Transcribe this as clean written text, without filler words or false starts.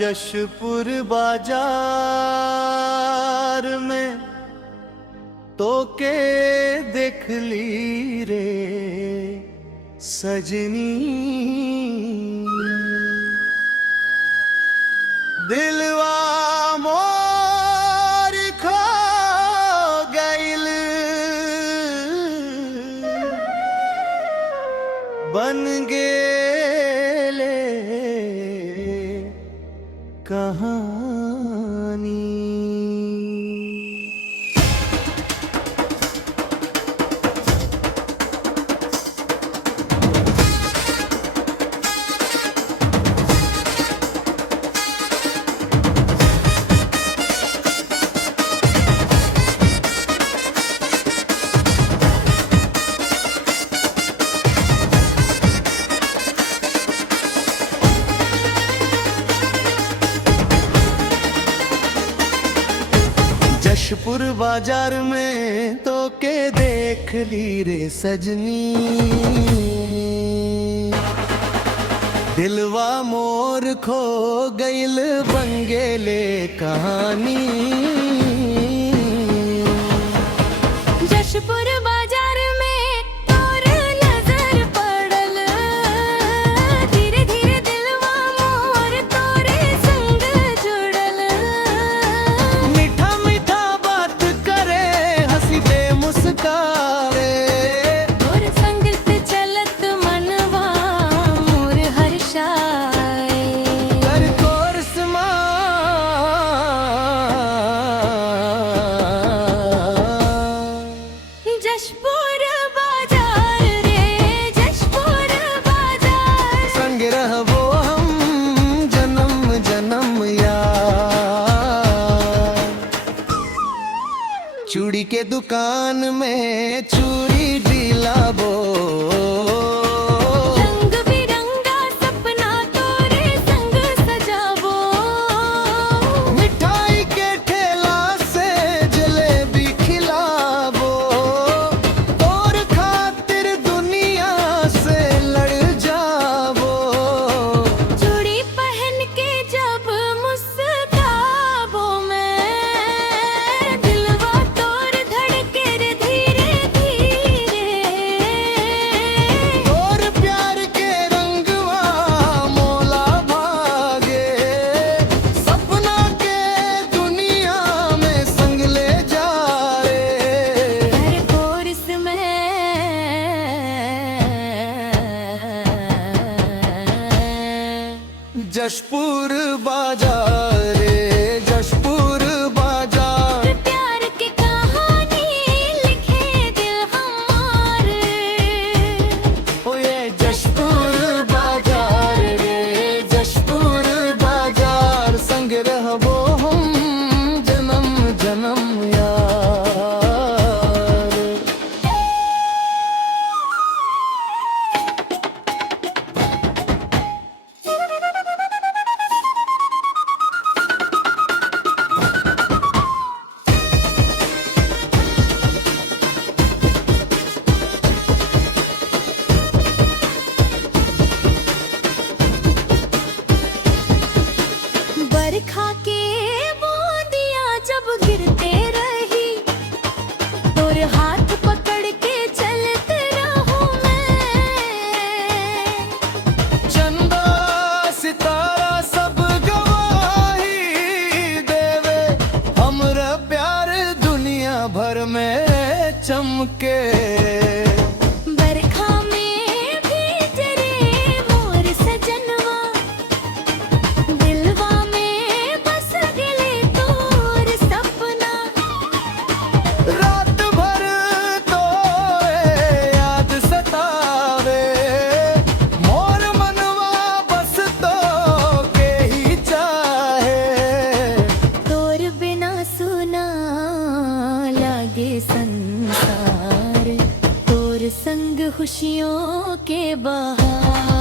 जशपुर बाजार में तो के देख ली रे सजनी, दिलवा मोर खो गइल बन गेले कहानी। जशपुर बाजार में तो के देख ली रे सजनी, दिलवा मोर खो गइल बन गेले कहानी। जशपुर बाजार में तोर नजर पड़ल, धीरे धीरे दिलवा मोर तोरे संग जुड़ल। मीठा मीठा बात करे हंसी दे मुस्कारे, तोर संगत चलत मनवा मोर हर्षाए। कर कोर्स जशपुर बाजार रे जशपुर बाजार, संग रहबो हम जन्म जन्म यार। चूड़ी के दुकान में चूड़ी दिलाबो, रंग बिरंगा सपना तोरे संग सजाबो। मिठाई के ठेला से जलेबी खिलाबो, और खातिर दुनिया से लड़ जाबो। चूड़ी पहन के जब मुस्काबो मैं, दिलवा तोर धड़के रे धीरे धीरे। और प्यार के रंगवा मोला भागे, सपना के दुनिया में संग ले जा रे। हर कोर्स में जशपुर बाजार रे जशपुर बाजार, प्यार की कहानी लिखे दिल हमारे। ओ ये जशपुर बाजार रे जशपुर बाजार, संग रहबो हम जन्म जन्म यार। बरखा के बूंदियां जब गिरते रही, तोर हाथ पकड़ के चलते रहूं मैं। चंदा सितारा सब गवाही देवे, हमरा प्यार दुनिया भर में चमके। बरखा में भीज रे मोर सजनवा, दिलवा में बस गेले तोर सपना। रात भर तो याद सतावे, मोर मनवा बस तो के ही चाहे। तोर बिना सुना लागे संसार, तोर संग खुशियों के बहार।